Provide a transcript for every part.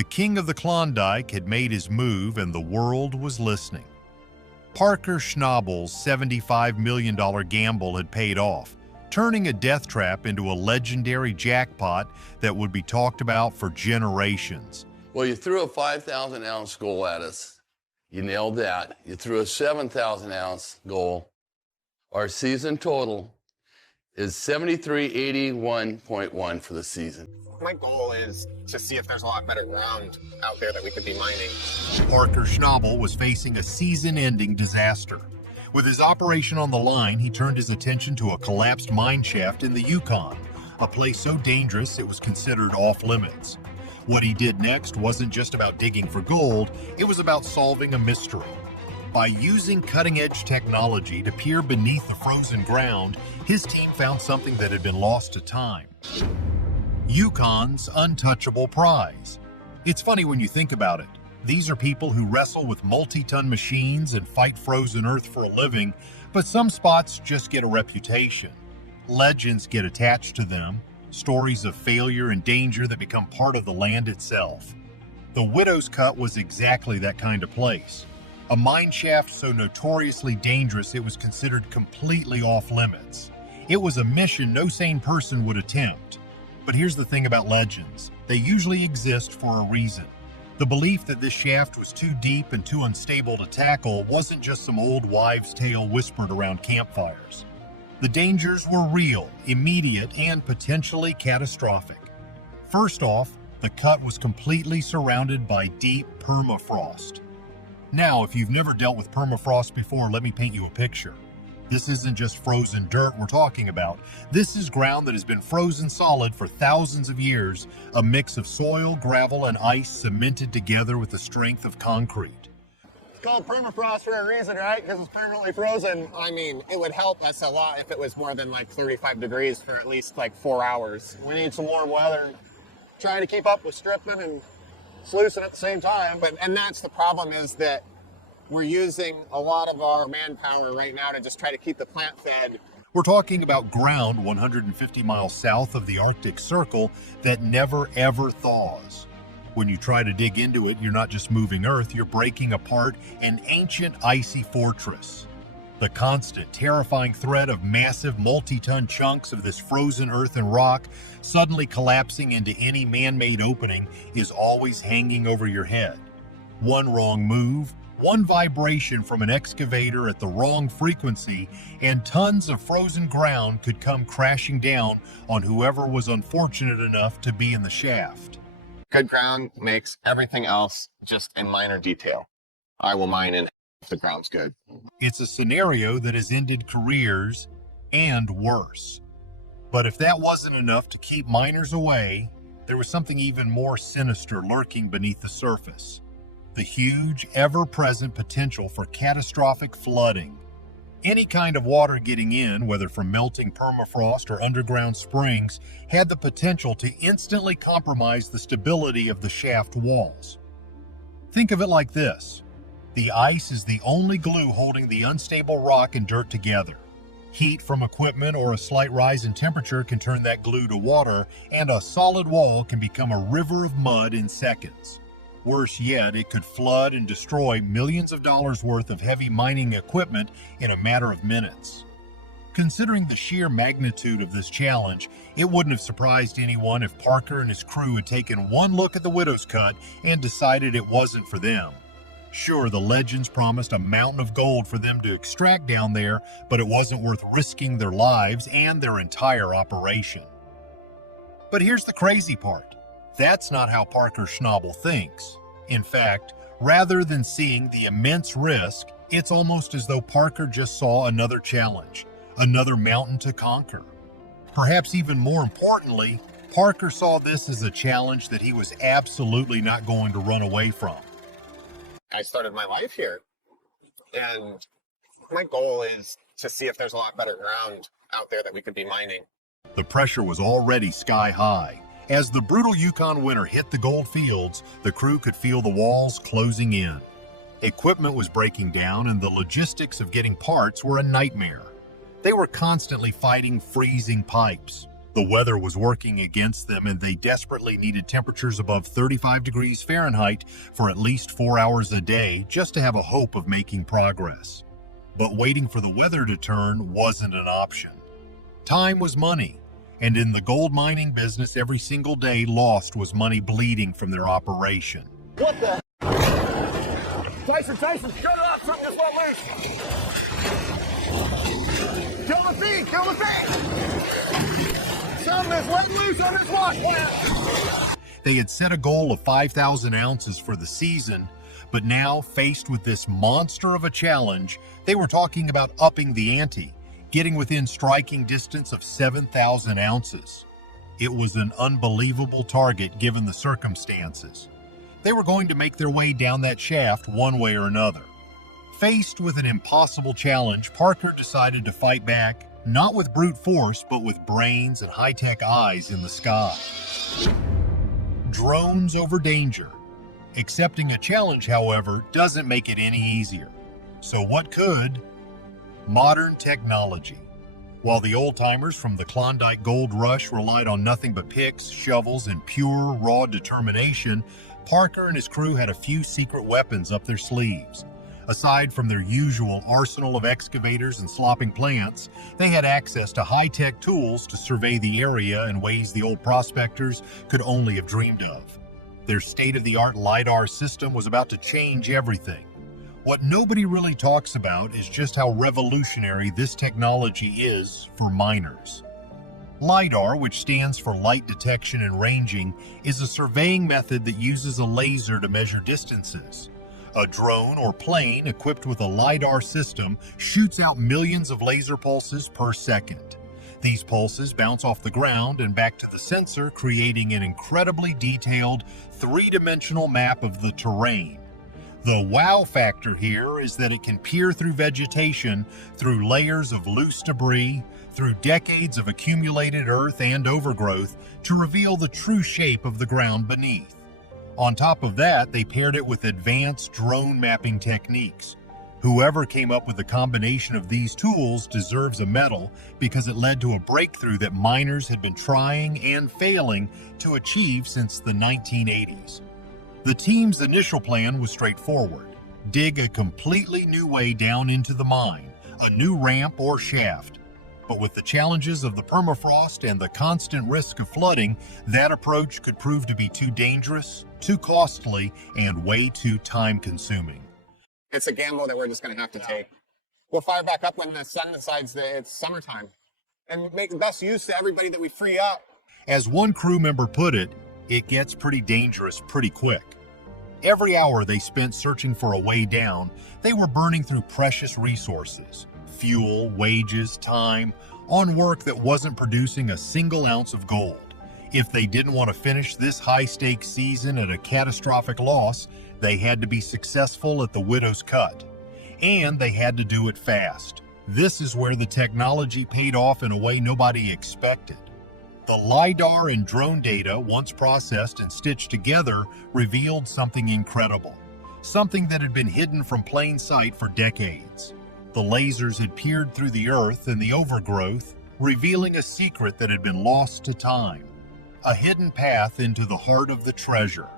The king of the Klondike had made his move and the world was listening. Parker Schnabel's $75 million gamble had paid off, turning a death trap into a legendary jackpot that would be talked about for generations. Well, you threw a 5,000-ounce goal at us. You nailed that. You threw a 7,000-ounce goal. Our season total is 7381.1 for the season. My goal is to see if there's a lot better ground out there that we could be mining. Parker Schnabel was facing a season-ending disaster. With his operation on the line, he turned his attention to a collapsed mine shaft in the Yukon, a place so dangerous it was considered off-limits. What he did next wasn't just about digging for gold, it was about solving a mystery. By using cutting-edge technology to peer beneath the frozen ground, his team found something that had been lost to time. Yukon's untouchable prize. It's funny when you think about it. These are people who wrestle with multi-ton machines and fight frozen earth for a living, but some spots just get a reputation. Legends get attached to them, stories of failure and danger that become part of the land itself. The Widow's Cut was exactly that kind of place. A mine shaft so notoriously dangerous it was considered completely off-limits. It was a mission no sane person would attempt. But here's the thing about legends. They usually exist for a reason. The belief that this shaft was too deep and too unstable to tackle wasn't just some old wives' tale whispered around campfires. The dangers were real, immediate, and potentially catastrophic. First off, the cut was completely surrounded by deep permafrost. Now, if you've never dealt with permafrost before, let me paint you a picture. This isn't just frozen dirt we're talking about. This is ground that has been frozen solid for thousands of years, a mix of soil, gravel, and ice cemented together with the strength of concrete. It's called permafrost for a reason, right? Because it's permanently frozen. I mean, it would help us a lot if it was more than like 35 degrees for at least like 4 hours. We need some warm weather. Trying to keep up with stripping and sluicing at the same time. And that's the problem, is that we're using a lot of our manpower right now to just try to keep the plant fed. We're talking about ground 150 miles south of the Arctic Circle that never ever thaws. When you try to dig into it, you're not just moving earth, you're breaking apart an ancient icy fortress. The constant, terrifying threat of massive multi-ton chunks of this frozen earth and rock suddenly collapsing into any man-made opening is always hanging over your head. One wrong move, one vibration from an excavator at the wrong frequency, and tons of frozen ground could come crashing down on whoever was unfortunate enough to be in the shaft. Good ground makes everything else just a minor detail. I will mine in if the ground's good. It's a scenario that has ended careers and worse. But if that wasn't enough to keep miners away, there was something even more sinister lurking beneath the surface. The huge, ever-present potential for catastrophic flooding. Any kind of water getting in, whether from melting permafrost or underground springs, had the potential to instantly compromise the stability of the shaft walls. Think of it like this. The ice is the only glue holding the unstable rock and dirt together. Heat from equipment or a slight rise in temperature can turn that glue to water, and a solid wall can become a river of mud in seconds. Worse yet, it could flood and destroy millions of dollars worth of heavy mining equipment in a matter of minutes. Considering the sheer magnitude of this challenge, it wouldn't have surprised anyone if Parker and his crew had taken one look at the Widow's Cut and decided it wasn't for them. Sure, the legends promised a mountain of gold for them to extract down there, but it wasn't worth risking their lives and their entire operation. But here's the crazy part. That's not how Parker Schnabel thinks. In fact, rather than seeing the immense risk, it's almost as though Parker just saw another challenge, another mountain to conquer. Perhaps even more importantly, Parker saw this as a challenge that he was absolutely not going to run away from. I started my life here, and my goal is to see if there's a lot better ground out there that we could be mining. The pressure was already sky high. As the brutal Yukon winter hit the gold fields, the crew could feel the walls closing in. Equipment was breaking down, and the logistics of getting parts were a nightmare. They were constantly fighting freezing pipes. The weather was working against them, and they desperately needed temperatures above 35 degrees Fahrenheit for at least 4 hours a day just to have a hope of making progress. But waiting for the weather to turn wasn't an option. Time was money, and in the gold mining business, every single day lost was money bleeding from their operation. What the? Tyson, shut it up! Something just went loose! Kill the feed! Kill the feed! Something is let loose on this wash plant! They had set a goal of 5,000 ounces for the season, but now, faced with this monster of a challenge, they were talking about upping the ante, getting within striking distance of 7,000 ounces. It was an unbelievable target given the circumstances. They were going to make their way down that shaft one way or another. Faced with an impossible challenge, Parker decided to fight back, not with brute force, but with brains and high-tech eyes in the sky. Drones over danger. Accepting a challenge, however, doesn't make it any easier. So what could? Modern technology. While the old-timers from the Klondike gold rush relied on nothing but picks, shovels, and pure, raw determination, Parker and his crew had a few secret weapons up their sleeves. Aside from their usual arsenal of excavators and slopping plants, they had access to high-tech tools to survey the area in ways the old prospectors could only have dreamed of. Their state-of-the-art LiDAR system was about to change everything. What nobody really talks about is just how revolutionary this technology is for miners. LiDAR, which stands for light detection and ranging, is a surveying method that uses a laser to measure distances. A drone or plane equipped with a LiDAR system shoots out millions of laser pulses per second. These pulses bounce off the ground and back to the sensor, creating an incredibly detailed, three-dimensional map of the terrain. The wow factor here is that it can peer through vegetation, through layers of loose debris, through decades of accumulated earth and overgrowth to reveal the true shape of the ground beneath. On top of that, they paired it with advanced drone mapping techniques. Whoever came up with the combination of these tools deserves a medal because it led to a breakthrough that miners had been trying and failing to achieve since the 1980s. The team's initial plan was straightforward: dig a completely new way down into the mine, a new ramp or shaft. But with the challenges of the permafrost and the constant risk of flooding, that approach could prove to be too dangerous, too costly, and way too time-consuming. It's a gamble that we're just going to have to take. We'll fire back up when the sun decides that it's summertime and make the best use of everybody that we free up. As one crew member put it, it gets pretty dangerous pretty quick. Every hour they spent searching for a way down, they were burning through precious resources, fuel, wages, time, on work that wasn't producing a single ounce of gold. If they didn't want to finish this high-stakes season at a catastrophic loss, they had to be successful at the widow's cut. And they had to do it fast. This is where the technology paid off in a way nobody expected. The LiDAR and drone data, once processed and stitched together, revealed something incredible. Something that had been hidden from plain sight for decades. The lasers had peered through the earth and the overgrowth, revealing a secret that had been lost to time. A hidden path into the heart of the treasure.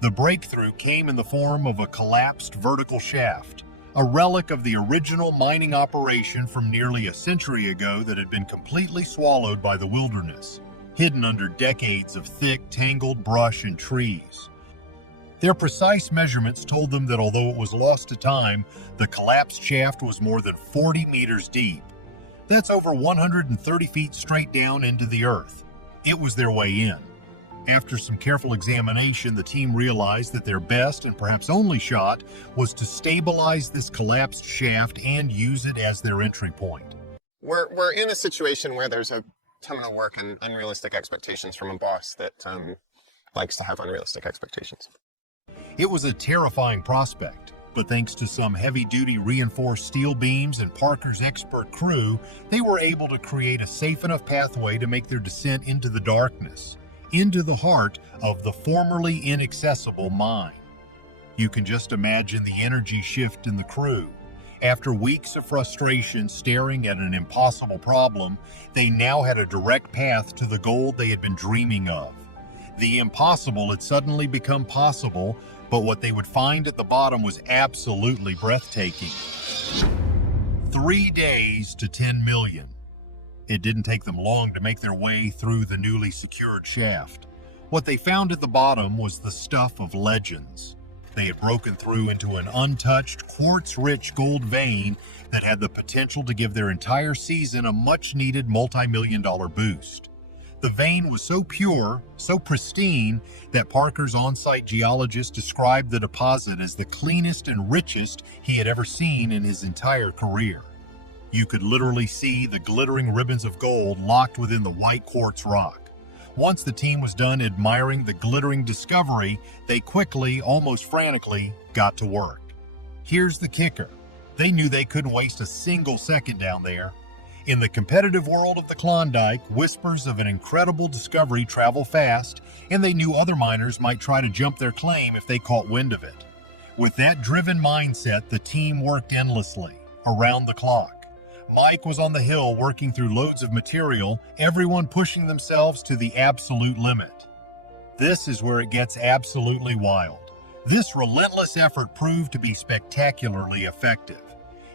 The breakthrough came in the form of a collapsed vertical shaft, a relic of the original mining operation from nearly a century ago that had been completely swallowed by the wilderness, hidden under decades of thick, tangled brush and trees. Their precise measurements told them that although it was lost to time, the collapsed shaft was more than 40 meters deep. That's over 130 feet straight down into the earth. It was their way in. After some careful examination, the team realized that their best and perhaps only shot was to stabilize this collapsed shaft and use it as their entry point. We're in a situation where there's a ton of work and unrealistic expectations from a boss that likes to have unrealistic expectations. It was a terrifying prospect, but thanks to some heavy-duty reinforced steel beams and Parker's expert crew, they were able to create a safe enough pathway to make their descent into the darkness, into the heart of the formerly inaccessible mine. You can just imagine the energy shift in the crew. After weeks of frustration staring at an impossible problem, they now had a direct path to the gold they had been dreaming of. The impossible had suddenly become possible, but what they would find at the bottom was absolutely breathtaking. 3 days to 10 million. It didn't take them long to make their way through the newly secured shaft. What they found at the bottom was the stuff of legends. They had broken through into an untouched, quartz-rich gold vein that had the potential to give their entire season a much-needed multi-million-dollar boost. The vein was so pure, so pristine, that Parker's on-site geologist described the deposit as the cleanest and richest he had ever seen in his entire career. You could literally see the glittering ribbons of gold locked within the white quartz rock. Once the team was done admiring the glittering discovery, they quickly, almost frantically, got to work. Here's the kicker. They knew they couldn't waste a single second down there. In the competitive world of the Klondike, whispers of an incredible discovery travel fast, and they knew other miners might try to jump their claim if they caught wind of it. With that driven mindset, the team worked endlessly, around the clock. Mike was on the hill working through loads of material, everyone pushing themselves to the absolute limit. This is where it gets absolutely wild. This relentless effort proved to be spectacularly effective.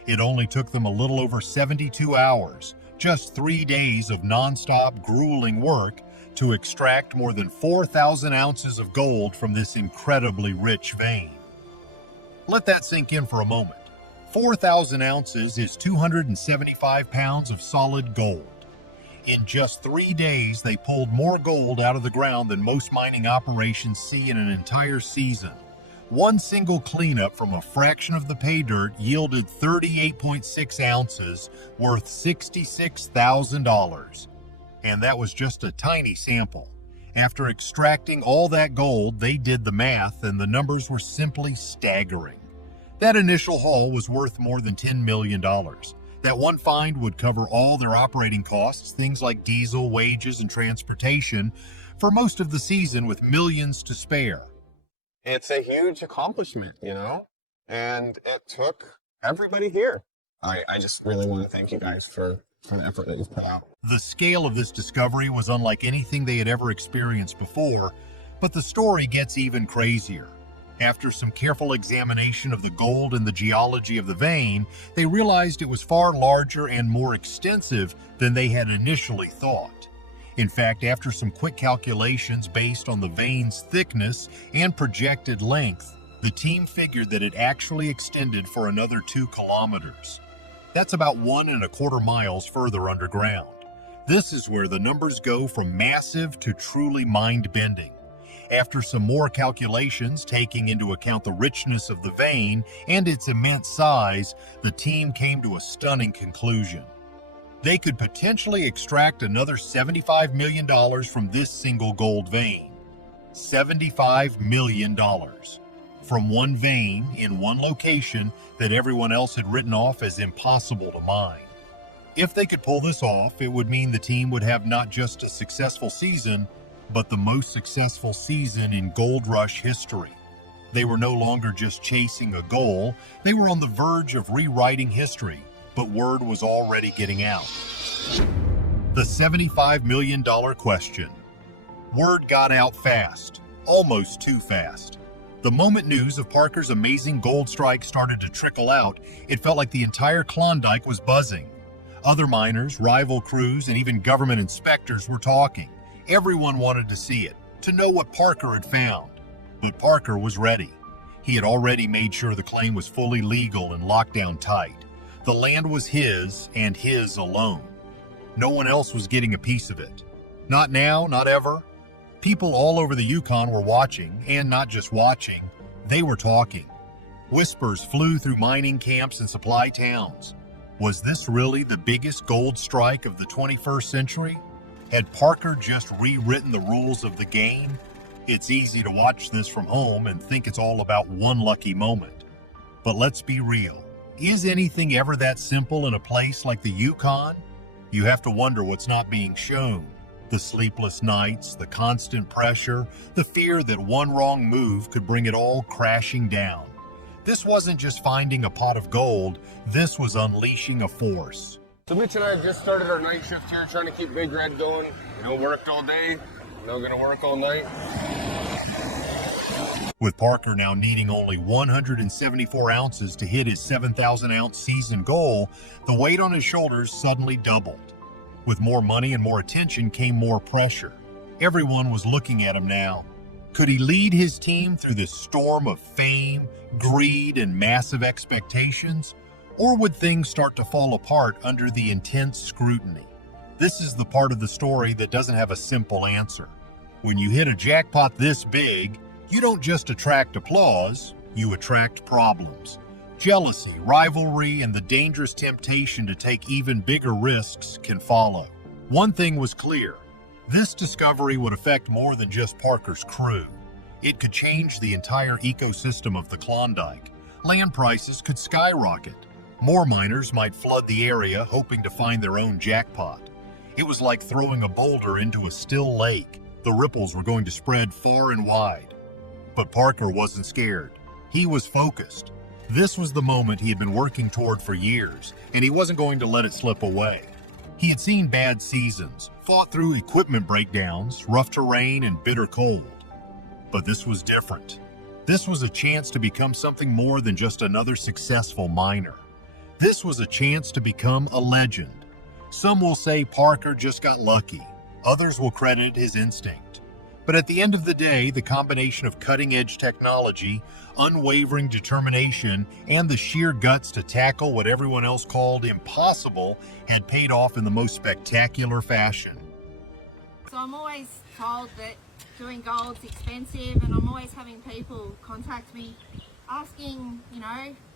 It only took them a little over 72 hours, just 3 days of non-stop grueling work, to extract more than 4,000 ounces of gold from this incredibly rich vein. Let that sink in for a moment. 4,000 ounces is 275 pounds of solid gold. In just 3 days, they pulled more gold out of the ground than most mining operations see in an entire season. One single cleanup from a fraction of the pay dirt yielded 38.6 ounces, worth $66,000. And that was just a tiny sample. After extracting all that gold, they did the math, and the numbers were simply staggering. That initial haul was worth more than $10 million. That one find would cover all their operating costs, things like diesel, wages, and transportation, for most of the season, with millions to spare. It's a huge accomplishment, and it took everybody here. I just really want to thank you guys for the effort that you've put out. The scale of this discovery was unlike anything they had ever experienced before, but the story gets even crazier. After some careful examination of the gold and the geology of the vein, they realized it was far larger and more extensive than they had initially thought. In fact, after some quick calculations based on the vein's thickness and projected length, the team figured that it actually extended for another 2 kilometers. That's about 1.25 miles further underground. This is where the numbers go from massive to truly mind-bending. After some more calculations, taking into account the richness of the vein and its immense size, the team came to a stunning conclusion. They could potentially extract another $75 million from this single gold vein. $75 million. From one vein in one location that everyone else had written off as impossible to mine. If they could pull this off, it would mean the team would have not just a successful season, but the most successful season in gold rush history. They were no longer just chasing a goal, they were on the verge of rewriting history, but word was already getting out. The $75 million question. Word got out fast, almost too fast. The moment news of Parker's amazing gold strike started to trickle out, it felt like the entire Klondike was buzzing. Other miners, rival crews, and even government inspectors were talking. Everyone wanted to see it, to know what Parker had found. But Parker was ready. He had already made sure the claim was fully legal and locked down tight. The land was his, and his alone. No one else was getting a piece of it. Not now, not ever. People all over the Yukon were watching, and not just watching, they were talking. Whispers flew through mining camps and supply towns. Was this really the biggest gold strike of the 21st century? Had Parker just rewritten the rules of the game? It's easy to watch this from home and think it's all about one lucky moment. But let's be real. Is anything ever that simple in a place like the Yukon? You have to wonder what's not being shown. The sleepless nights, the constant pressure, the fear that one wrong move could bring it all crashing down. This wasn't just finding a pot of gold, this was unleashing a force. So Mitch and I just started our night shift here, trying to keep Big Red going. Worked all day, gonna work all night. With Parker now needing only 174 ounces to hit his 7,000 ounce season goal, the weight on his shoulders suddenly doubled. With more money and more attention came more pressure. Everyone was looking at him now. Could he lead his team through this storm of fame, greed, and massive expectations? Or would things start to fall apart under the intense scrutiny? This is the part of the story that doesn't have a simple answer. When you hit a jackpot this big, you don't just attract applause, you attract problems. Jealousy, rivalry, and the dangerous temptation to take even bigger risks can follow. One thing was clear. This discovery would affect more than just Parker's crew. It could change the entire ecosystem of the Klondike. Land prices could skyrocket. More miners might flood the area hoping to find their own jackpot. It was like throwing a boulder into a still lake. The ripples were going to spread far and wide. But Parker wasn't scared. He was focused. This was the moment he had been working toward for years, and he wasn't going to let it slip away. He had seen bad seasons, fought through equipment breakdowns, rough terrain, and bitter cold. But this was different. This was a chance to become something more than just another successful miner. This was a chance to become a legend. Some will say Parker just got lucky. Others will credit his instinct. But at the end of the day, the combination of cutting-edge technology, unwavering determination, and the sheer guts to tackle what everyone else called impossible had paid off in the most spectacular fashion. So I'm always told that doing gold's expensive, and I'm always having people contact me asking,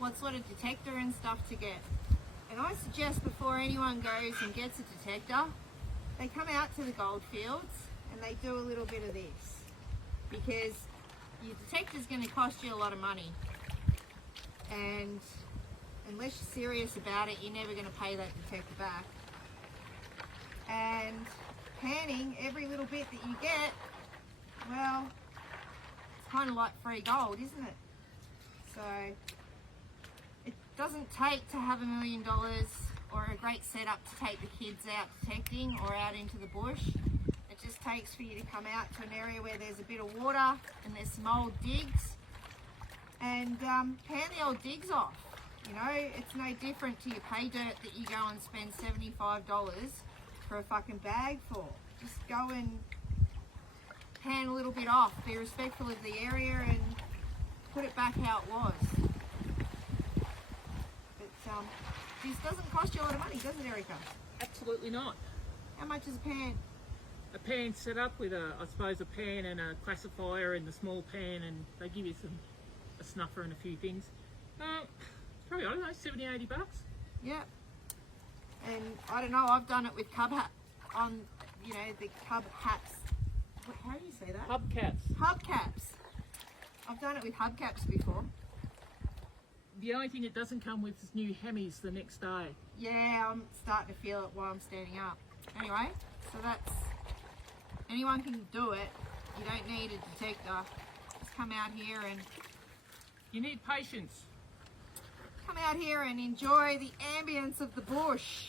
what sort of detector and stuff to get. And I suggest before anyone goes and gets a detector, they come out to the gold fields and they do a little bit of this, because your detector's going to cost you a lot of money, and unless you're serious about it, you're never going to pay that detector back. And panning every little bit that you get, well, it's kind of like free gold, isn't it? So it doesn't take to have $1 million or a great setup to take the kids out detecting or out into the bush. It just takes for you to come out to an area where there's a bit of water and there's some old digs, and pan the old digs off. It's no different to your pay dirt that you go and spend $75 for a fucking bag for. Just go and pan a little bit off, be respectful of the area, and put it back how it was. But this doesn't cost you a lot of money, does it, Erica? Absolutely not. How much is a pan? A pan set up with a pan and a classifier in the small pan, and they give you a snuffer and a few things. Probably, I don't know, 70, 80 bucks. Yeah. And I don't know, I've done it with cub hat on, the cub hats. How do you say that? Hubcaps. Hubcaps. I've done it with hubcaps before. The only thing it doesn't come with is new Hemis the next day. Yeah, I'm starting to feel it while I'm standing up. Anyway, so anyone can do it. You don't need a detector. Just come out here and... You need patience. Come out here and enjoy the ambience of the bush.